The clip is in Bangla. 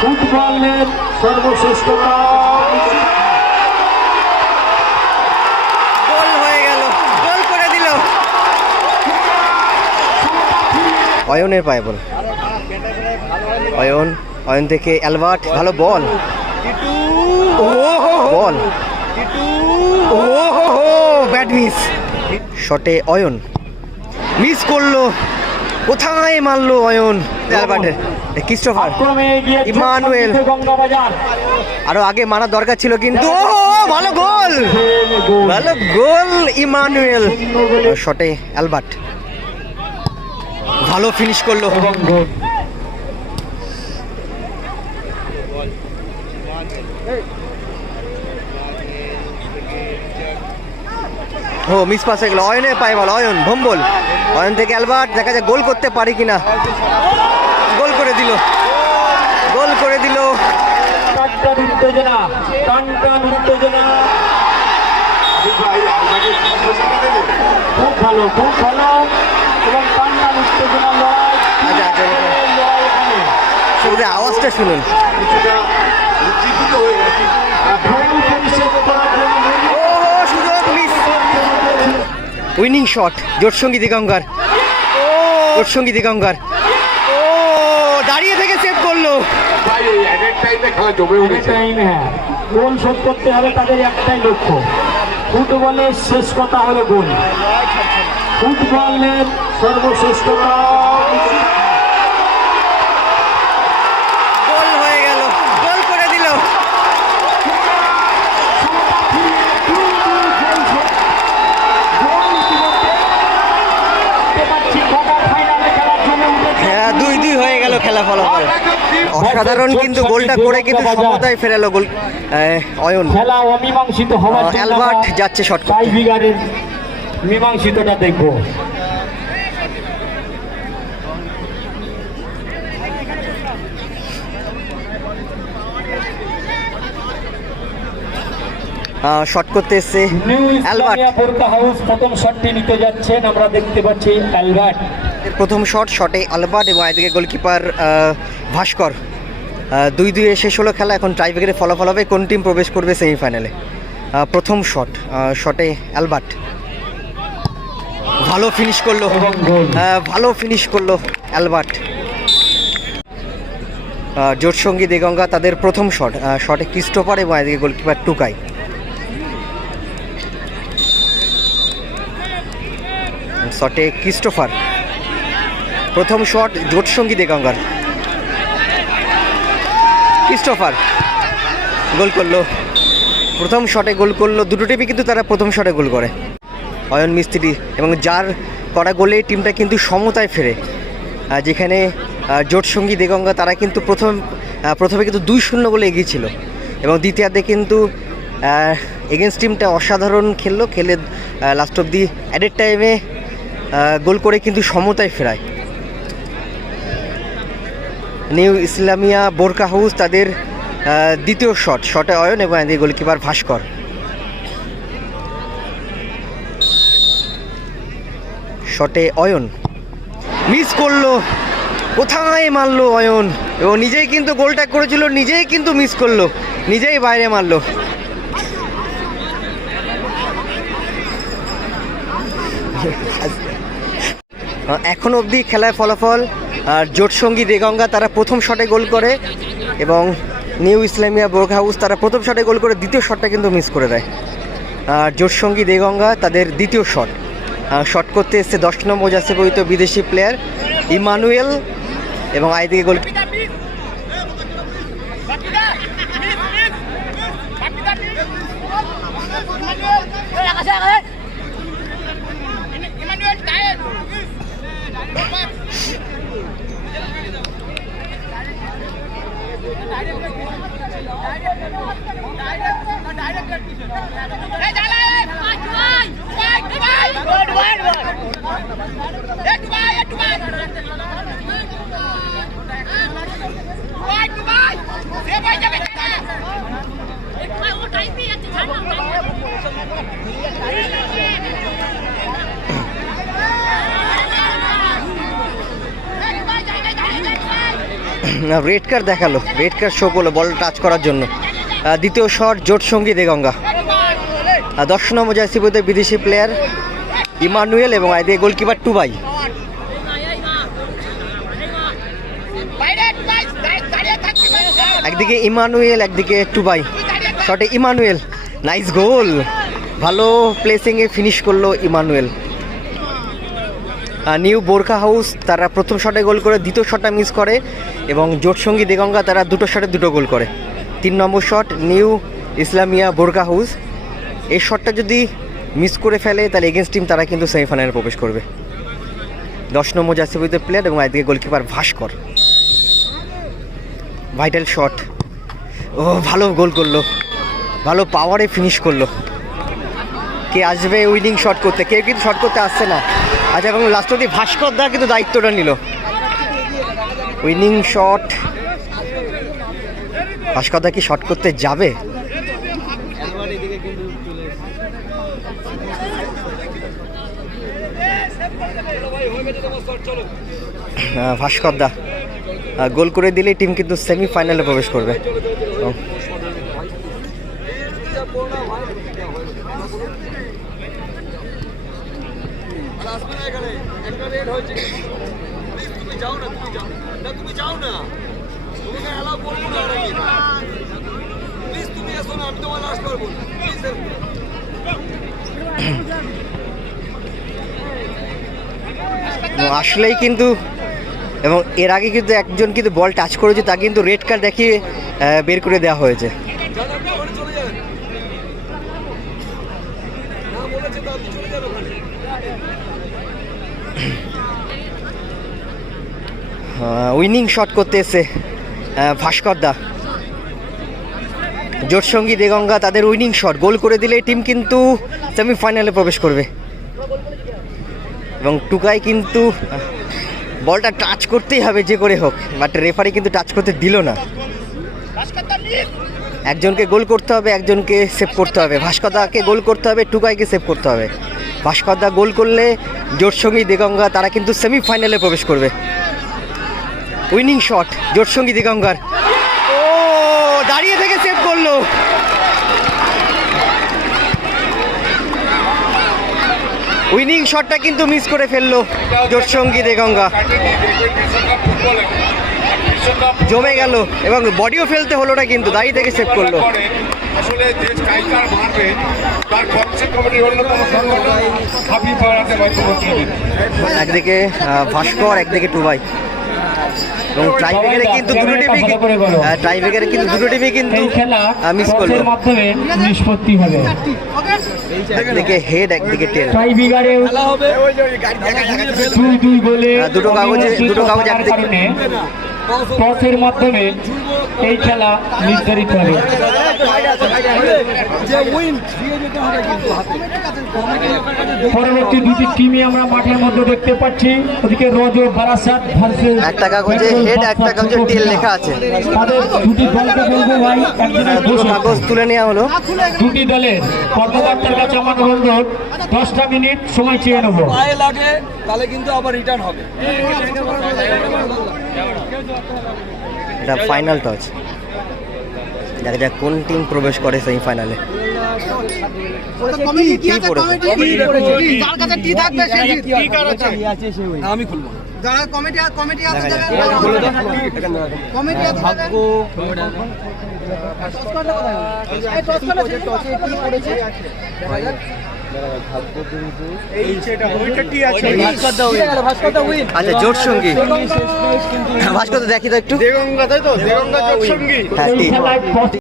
ফুটবলের সর্বশ্রেষ্ঠতা গোল হয়ে গেল গোল করে দিল। অয়নের পায়ে বল। অয়ন অয়ন থেকে অ্যালবার্ট ভালো বল। বল। ও হো হো ব্যাট মিস। শটে অয়ন। মিস করল। কোথায় মারলো অয়ন? অ্যালবার্টের Christopher Emmanuel. আরও আগে মারার দরকার ছিল কিন্তু ভালো গোল! ভালো গোল ইমানুয়েল। শটে অ্যালবার্ট। ভালো ফিনিশ করল। ও মিস পাস হয়ে গেল। অয়নের পায়ে বল অয়ন ভম্বল। অয়ন থেকে অ্যালবার্ট দেখা যায় গোল করতে পারি কিনা। গোল করে দিল। গোল করে দিল। উত্তেজনা উত্তেজনা খুব ভালো খুব ভালো। এবং টানটান উত্তেজনা লড়াই। লড়াই এখানে শুধু আওয়াজটা শুনুন। Winning shot জোটসঙ্গী দিগঙ্গার। জোটসঙ্গী দিগঙ্গার। ও দাঁড়িয়ে থেকে সেভ করল। হ্যাঁ। গোল শোধ করতে হবে তাদের একটাই লক্ষ্য। ফুটবলের শেষ কথা হলো গোল। ফুটবলের সর্বশ্রেষ্ঠতা অসাধারণ কিন্তু গোলটা করে কিন্তু সমতায় ফেরালো গোল অয়ন। খেলা অমীমাংসিত হওয়ার জন্য অ্যালবার্ট যাচ্ছে শট করতে। টাই বিগারের মীমাংসিতটা দেখব। শট করতে এসছে অ্যালবার্ট। হাউস প্রথম শটটি নিতে যাচ্ছেন। আমরা দেখতে পাচ্ছি অ্যালবার্ট। প্রথম শট শটে আলবার্ট এবং এদিকে গোলকিপার ভাস্কর। দুই দুই শেষ হলো খেলা এখন ট্রাইব্রেকারে ফলাফল হবে। কোন টিম প্রবেশ করবে সেমিফাইনালে প্রথম শট শটে অ্যালবার্ট ভালো ফিনিশ করল। আহ, ভালো ফিনিশ করল অ্যালবার্ট জোটসঙ্গী দেগঙ্গা তাদের প্রথম শট শটে ক্রিস্টোফার এবং এদিকে গোলকিপার টুকাই শটে ক্রিস্টোফার প্রথম শট জোটসঙ্গী দেগঙ্গার। ক্রিস্টোফার। গোল করল। প্রথম শটে গোল করল। দুটো টিমই কিন্তু তারা প্রথম শটে গোল করে। অয়ন মিস্ত্রি এবং যার করা গোলে টিমটা কিন্তু সমতায় ফেরে। যেখানে জোটসঙ্গী, দেগঙ্গা, তারা কিন্তু প্রথম প্রথমে কিন্তু দুই শূন্য গোলে এগিয়েছিল। এবং দ্বিতীয়ার্ধে কিন্তু এগেনস্ট টিমটা অসাধারণ খেললো। খেলে লাস্ট অব দি অ্যাডেড টাইমে গোল করে কিন্তু সমতায় ফেরায়। নিউ ইসলামিয়া বোরকা হাউস তাদের দ্বিতীয় শট, শটে অয়ন এবং এদিকে গোলকিপার ভাস্কর। শটে অয়ন। মিস করল, কোথায় মারলো অয়ন? এবং নিজেই কিন্তু গোলটা করেছিল, নিজেই কিন্তু মিস করল, নিজেই বাইরে মারলো। এখন অবধি খেলার ফলাফল আর জোটসঙ্গী রেগঙ্গা তারা প্রথম শটে গোল করে এবং নিউ ইসলামিয়া বোর্গ হাউস তারা প্রথম শটে গোল করে দ্বিতীয় শটটা কিন্তু মিস করে দেয় আর জোটসঙ্গী রেগঙ্গা তাদের দ্বিতীয় শট শট করতে এসছে দশ নম্বর যাচ্ছে পরিত বিদেশি প্লেয়ার ইমানুয়েল এবং আইদিকে goal Vai, vai, vai! Red card দেখাল। রেড কার্ড শো করল বল টাচ করার জন্য। দ্বিতীয় শট জোট সঙ্গী দেগঙ্গা। দশ নম্বর জার্সিপুরতে বিদেশি প্লেয়ার ইমানুয়েল এবং আইদিকে গোলকিপার টুবাই। একদিকে ইমানুয়েল, একদিকে টুবাই। শটে ইমানুয়েল নাইস গোল ভালো প্লেসিংয়ে ফিনিশ করল ইমানুয়েল। নিউ বোরখা হাউস, তারা প্রথম শটে গোল করে, দ্বিতীয় শটটা মিস করে এবং জোটসঙ্গী দেগঙ্গা, তারা দুটো শটে দুটো গোল করে। তিন নম্বর শট, নিউ ইসলামিয়া বোরখা হাউস। এই শটটা যদি মিস করে ফেলে, তাহলে এগেনস্ট টিম তারা কিন্তু সেমিফাইনালে প্রবেশ করবে। দশ নম্বর জার্সি প্লেয়ার এবং একদিকে গোলকিপার ভাস্কর। ভাইটাল শট ও, ভালো গোল করল। ভালো পাওয়ারে ফিনিশ করল। কে আসবে উইনিং শট করতে? কেউ কিন্তু শট করতে আসছে না। আচ্ছা এবং লাস্ট অব্দি ভাস্কর দা কিন্তু দায়িত্বটা নিল। উইনিং শট ভাস্কর দা কি শট করতে যাবে? ভাস্কর দা। গোল করে দিলেই টিম কিন্তু সেমিফাইনালে প্রবেশ করবে। আসলেই কিন্তু এবং এর আগে কিন্তু একজন কিন্তু বল টাচ করেছে তা কিন্তু রেড কার্ড দেখিয়ে বের করে দেওয়া হয়েছে। উইনিং শট করতে এসে ভাস্কর দা। জোটসঙ্গী দেগঙ্গা তাদের উইনিং শট গোল করে দিলে টিম কিন্তু সেমিফাইনালে প্রবেশ করবে। এবং টুকাই কিন্তু বলটা টাচ করতেই হবে যে করে হোক বাট রেফারি কিন্তু টাচ করতে দিল না। একজনকে গোল করতে হবে, একজনকে সেভ করতে হবে। ভাস্করদাকে গোল করতে হবে, টুকাইকে সেভ করতে হবে। ভাস্করদা গোল করলে জোটসঙ্গী দেগঙ্গা তারা কিন্তু সেমিফাইনালে প্রবেশ করবে। Winning shot জোটসঙ্গী দিগঙ্গার। ও দাঁড়িয়ে থেকে সেভ করল। উইনিং শটটা কিন্তু মিস করে ফেলল জোটসঙ্গী দেগঙ্গা। জমে গেল এবং বডিও ফেলতে হলো না কিন্তু দাঁড়িয়ে থেকে সেভ করল। আসলে যে স্ট্রাইকার মারবে তার কনসেপ্ট কমিটির অন্যতম সংগঠন হাফি পাড়াতে একদিকে ভাস্কর একদিকে টুবাই। এবং ট্রাইব্রেকারে কিন্তু দুটো টিমই ট্রাইব্রেকারে কিন্তু দুটো টিমই কিন্তু খেলা মিস করল। মাধ্যমে নিষ্পত্তি হবে। একদিকে হেড একদিকে টেল টাই বিগারে দুই দুই গোলে দুটো কাগজে- দুটো কাগজ একদিকে। টসের মাধ্যমে এই খেলা নির্ধারিত হবে। পরবর্তী দুটি টিমই আমরা মাঠের মধ্যে দেখতে পাচ্ছি। ওদিকে রজ বারাসাত ভার্সেস tail লেখা আছে। তাদের দুটি দলকে বলব ভাই একজনের দোষ কাগজ তুলে নেওয়া হলো। দুটি দলের কর্মকর্তার কাছে আমার অনুরোধ দশটা মিনিট সময় চেয়ে নেব। লাগে তাহলে কিন্তু আবার রিটার্ন হবে। এটা ফাইনাল টচ দেখা যাক কোন টিম প্রবেশ করে সেমিফাইনালে টি পড়েছে যার কাছে টি থাকবে সে টি কার আছে। আমি খুলবো। যারা কমিটি কমিটি আছে কমিটি আছে। ভাগ্য। আচ্ছা জোট সঙ্গী। ভাস্কর দেখি তো একটু। দেগঙ্গা তাই তো? দেগঙ্গা জোট সঙ্গী।